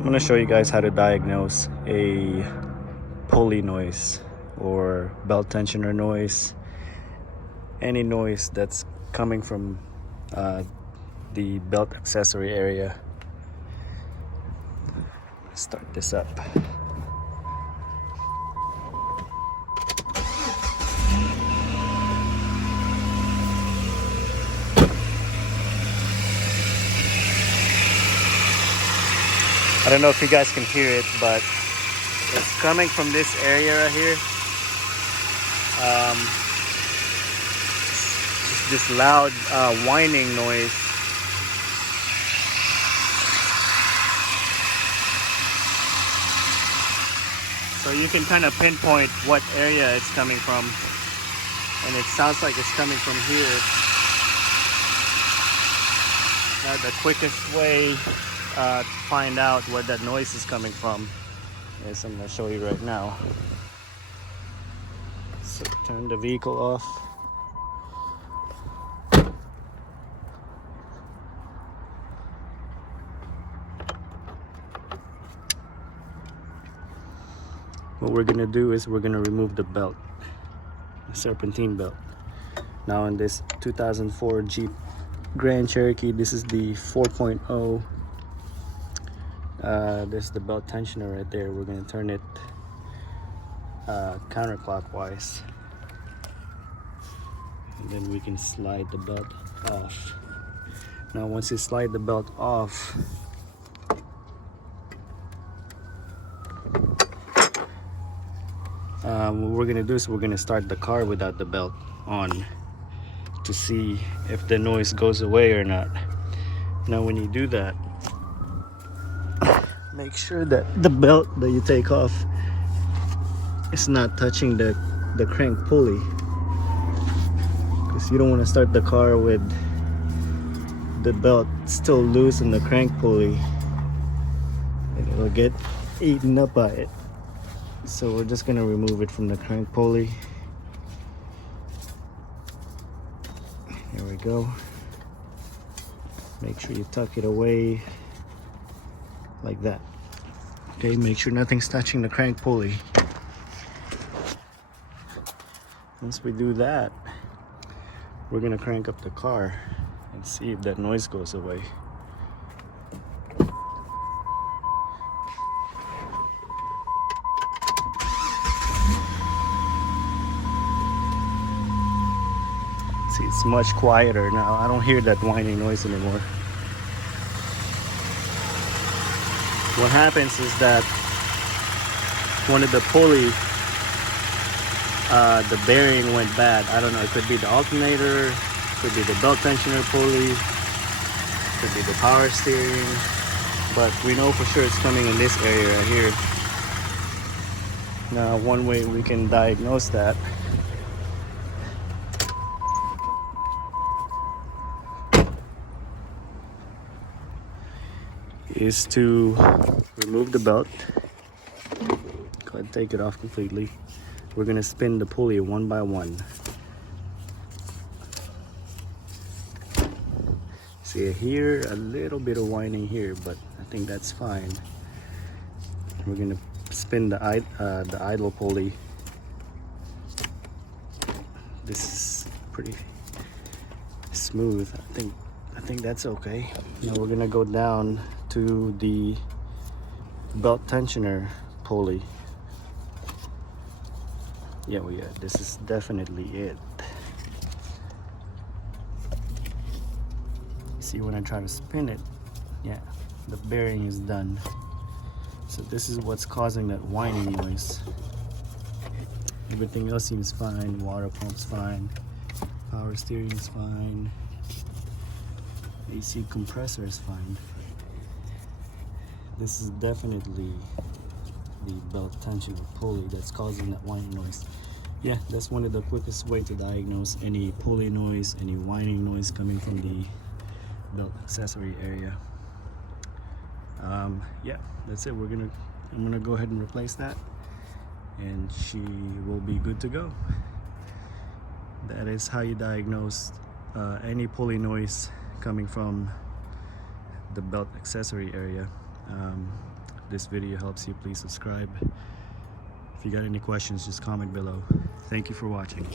I'm going to show you guys how to diagnose a pulley noise or belt tensioner noise, any noise that's coming from the belt accessory area. Let's start this up. I don't know if you guys can hear it, but it's coming from this area right here. Just this loud whining noise. So you can kind of pinpoint what area it's coming from, and it sounds like it's coming from here. Now the quickest way to find out where that noise is coming from is I'm going to show you right now. So turn the vehicle off. What we're going to do is we're going to remove the belt, the serpentine belt. Now in this 2004 Jeep Grand Cherokee, this is the 4.0. This is the belt tensioner right there. We're going to turn it counterclockwise, and then we can slide the belt off. Now once you slide the belt off, what we're going to do is we're going to start the car without the belt on to see if the noise goes away or not. Now when you do that, make sure that the belt that you take off is not touching the crank pulley, because you don't want to start the car with the belt still loose in the crank pulley and it'll get eaten up by it. So we're just going to remove it from the crank pulley. Here we go. Make sure you tuck it away like that. Okay, make sure nothing's touching the crank pulley. Once we do that, we're gonna crank up the car and see if that noise goes away. See, it's much quieter now. I don't hear that whining noise anymore. What happens is that one of the pulley, the bearing went bad. I don't know, it could be the alternator, could be the belt tensioner pulley, could be the power steering, but we know for sure it's coming in this area right here. Now one way we can diagnose that is to remove the belt. Go ahead and take it off completely. We're gonna spin the pulley one by one. See, I hear a little bit of whining here, but I think that's fine. We're gonna spin the idle pulley. This is pretty smooth. I think that's okay. Now we're gonna go down to the belt tensioner pulley. Yeah, this is definitely it. See, when I try to spin it, yeah, the bearing is done. So this is what's causing that whining noise. Everything else seems fine. Water pump's fine, power steering is fine, AC compressor is fine. This is definitely the belt tensioner pulley that's causing that whining noise. Yeah, that's one of the quickest way to diagnose any pulley noise, any whining noise coming from the belt accessory area. Yeah, that's it. I'm gonna go ahead and replace that, and she will be good to go. That is how you diagnose any pulley noise coming from the belt accessory area. this video helps you, please subscribe. If you got any questions, just comment below. Thank you for watching.